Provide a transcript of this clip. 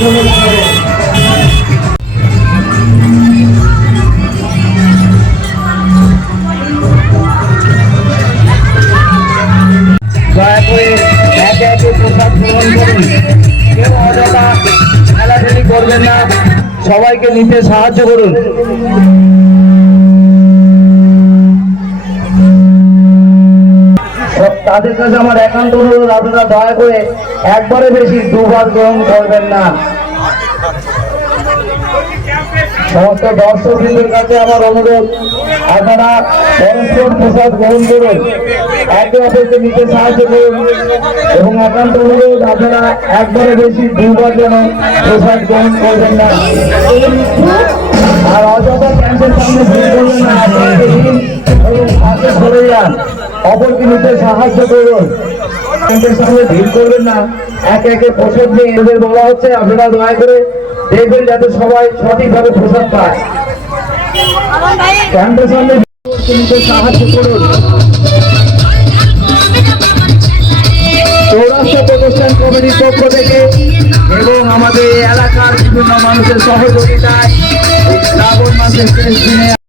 দয়া করে একে একে প্রসাদ গ্রহণ করুন। কেউ অযথা ঠেলাঠেলি করবেন না, সবাইকে নিতে সাহায্য করুন। তাদের কাছে আমার একান্ত অনুরোধ, আপনারা দয়া করে একবারে বেশি দুবার গ্রহণ করবেন না। সমস্ত দর্শকবৃন্দের কাছে আমার অনুরোধ, আপনারা পরস্পর প্রসাদ গ্রহণ করুন, একে অপরকে নিতে সাহায্য করুন এবং একান্ত অনুরোধ, আপনারা একবারে বেশি দুবার যেন প্রসাদ গ্রহণ করবেন না। আর অযথা ক্যাম্পের সামনে ভিড় করবেন না, আপনাকে দিন এবং পাশে সরে যান, অপরকে নিতে সাহায্য করুন। ক্যাম্পের সামনে ভিড় করবেন না, একে একে প্রসাদ নিয়ে এদের বলা হচ্ছে, আপনারা দয়া করে দেখবেন যাতে সবাই সঠিকভাবে প্রসাদ পায়। ক্যাম্পের সামনে নিতে সাহায্য করুন। চৌরাস্তা প্রতিষ্ঠান কমিটির পক্ষ থেকে এবং আমাদের এলাকার বিভিন্ন মানুষের সহযোগিতায় শ্রাবণ মাসের শেষ দিনে